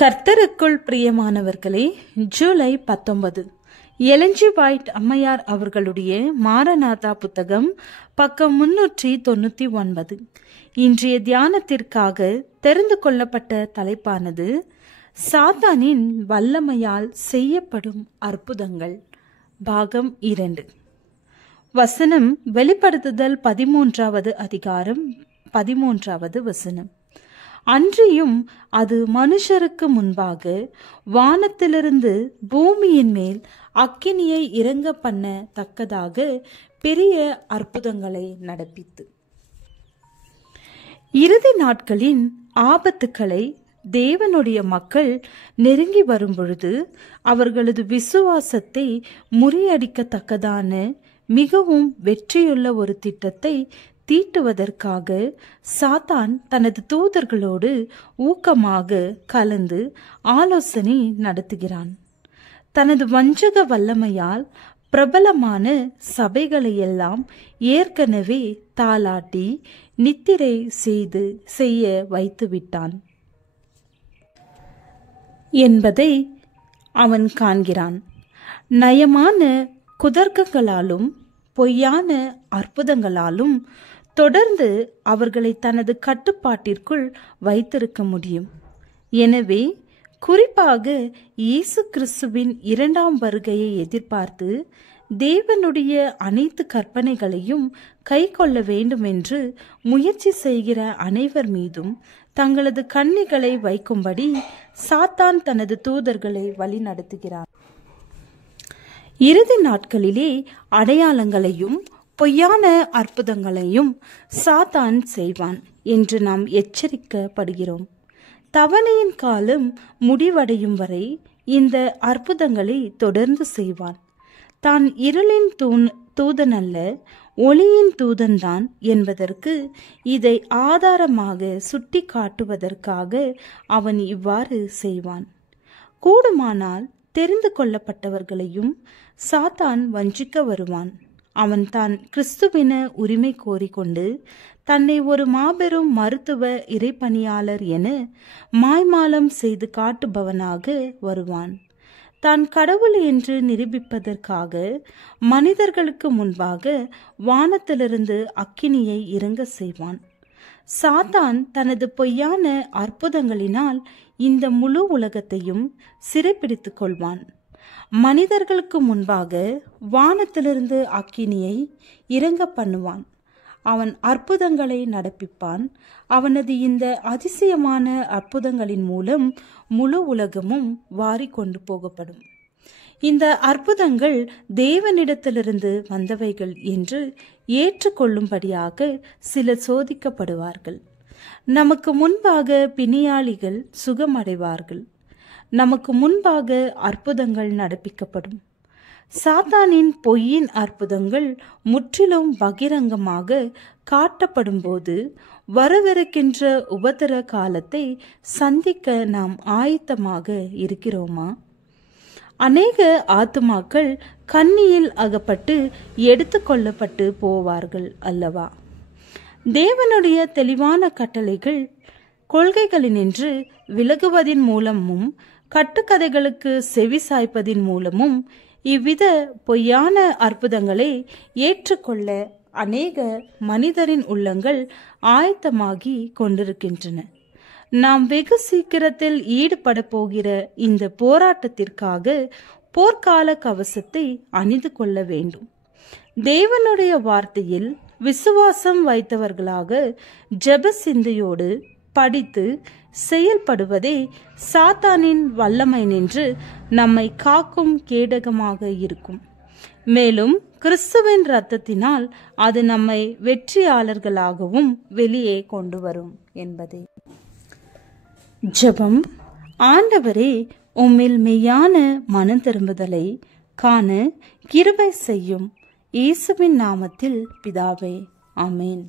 கர்த்தருக்குள் பிரியமானவர்களே, ஜூலை 19 எலஞ்சி வைட் அம்மையார் அவர்களுடைய மாரநாதா புத்தகம், பக்கம் 399. இன்றைய தியானத்திற்காக தெரிந்து கொள்ளப்பட்ட தலைப்பானது சாத்தானின் வல்லமையால் செய்யப்படும் அற்புதங்கள், பாகம் 2. வசனம் வெளிப்படுத்துதல் 13வது அதிகாரம் 13வது வசனம். அன்றியும் அது மனுஷருக்கு முன்பாக வானத்திலிருந்து பூமியின் மேல் அக்கினியை இறங்க பண்ண தக்கதாக பெரிய அற்புதங்களை நடப்பித்து. இறுதி நாட்களின் ஆபத்துக்களை தேவனுடைய மக்கள் நெருங்கி வரும் பொழுது அவர்களது விசுவாசத்தை முறியடிக்கத்தக்கதான மிகவும் வெற்றியுள்ள ஒரு திட்டத்தை தீட்டுவதற்காக சாத்தான் தனது தூதர்களோடு ஊக்கமாக கலந்து ஆலோசனை நடத்துகிறான். தனது வஞ்சக வல்லமையால் பிரபலமான சபைகளையெல்லாம் ஏற்கனவே தாளாட்டி நித்திரை செய்ய வைத்து விட்டான் என்பதை அவன் காண்கிறான். நயமான குதர்க்கங்களாலும் பொய்யான அற்புதங்களாலும் தொடர்ந்து அவர்களை தனது கட்டுப்பாட்டிற்குள் வைத்திருக்க முடியும். எனவே குறிப்பாக இயேசு கிறிஸ்துவின் 2ஆம் வருகையை எதிர்பார்த்து தேவனுடைய அனைத்து கற்பனைகளையும் கை கொள்ள வேண்டும் என்று முயற்சி செய்கிற அனைவர் மீதும் தங்களது கண்ணிகளை வைக்கும்படி சாத்தான் தனது தூதர்களை வழி நடத்துகிறார். இறுதி நாட்களிலே அடையாளங்களையும் பொய்யான அற்புதங்களையும் சாத்தான் செய்வான் என்று நாம் எச்சரிக்கப்படுகிறோம். தவணையின் காலம் முடிவடையும் வரை இந்த அற்புதங்களை தொடர்ந்து செய்வான். தான் இருளின் தூதன் அல்ல, ஒளியின் தூதன்தான் என்பதற்கு இதை ஆதாரமாக சுட்டி காட்டுவதற்காக அவன் இவ்வாறு செய்வான். கூடுமானால் தெரிந்து கொள்ளப்பட்டவர்களையும் சாத்தான் வஞ்சிக்க வருவான். அவன் தான் கிறிஸ்துவின உரிமை கோரிக்கொண்டு தன்னை ஒரு மாபெரும் மருத்துவ இறைப்பணியாளர் என மாய்மாலம் செய்து காட்டுபவனாக வருவான். தான் கடவுள் என்று நிரூபிப்பதற்காக மனிதர்களுக்கு முன்பாக வானத்திலிருந்து அக்கினியை இறங்க செய்வான். சாத்தான் தனது பொய்யான அற்புதங்களினால் இந்த முழு உலகத்தையும் சிறைப்பிடித்துக் கொள்வான். மனிதர்களுக்கு முன்பாக வானத்திலிருந்து அக்கினியை இறங்க பண்ணுவான். அவன் அற்புதங்களை நடப்பிப்பான். அவனது இந்த அதிசயமான அற்புதங்களின் மூலம் முழு உலகமும் வாரி கொண்டு போகப்படும். இந்த அற்புதங்கள் தேவனிடத்திலிருந்து வந்தவைகள் என்று ஏற்றுக்கொள்ளும்படியாக சிலர் சோதிக்கப்படுவார்கள். நமக்கு முன்பாக பிணியாளிகள் சுகமடைவார்கள். நமக்கு முன்பாக அற்புதங்கள் நடப்பிக்கப்படும். சாத்தானின் பொய்யின் அற்புதங்கள் முற்றிலும் பகிரங்கமாக காட்டப்படும் போது வரவிருக்கின்ற உபத்திர காலத்தை சந்திக்க நாம் ஆயத்தமாக இருக்கிறோமா? அநேக ஆத்துமாக்கள் கண்ணியில் அகப்பட்டு எடுத்து கொள்ளப்பட்டு போவார்கள் அல்லவா? தேவனுடைய தெளிவான கட்டளைகள் கொள்கைகளினின்று விலகுவதின் மூலமும் கட்டுக்கதைகளுக்கு செவி சாய்ப்பதின் மூலமும் இவ்வித பொய்யான அற்புதங்களை ஏற்றுக்கொள்ள அநேக மனிதரின் உள்ளங்கள் ஆயத்தமாகி கொண்டிருக்கின்றன. நாம் வெகு சீக்கிரத்தில் ஈடுபட போகிற இந்த போராட்டத்திற்காக போர்க்கால கவசத்தை அணிந்து கொள்ள வேண்டும். தேவனுடைய வார்த்தையில் விசுவாசம் வைத்தவர்களாக ஜெப சிந்தையோடு படித்து செயல்படுவதே சாத்தானின் வல்லமை நின்று நம்மை காக்கும் கேடகமாக இருக்கும். மேலும் கிறிஸ்துவின் இரத்தத்தினால் அது நம்மை வெற்றியாளர்களாகவும் வெளியே கொண்டு வரும் என்பதே. ஜெபம். ஆண்டவரே, உம்மில் மெய்யான மனம் திரும்புதலை காண கிருபை செய்யும். இயேசுவின் நாமத்தில் பிதாவே, ஆமென்.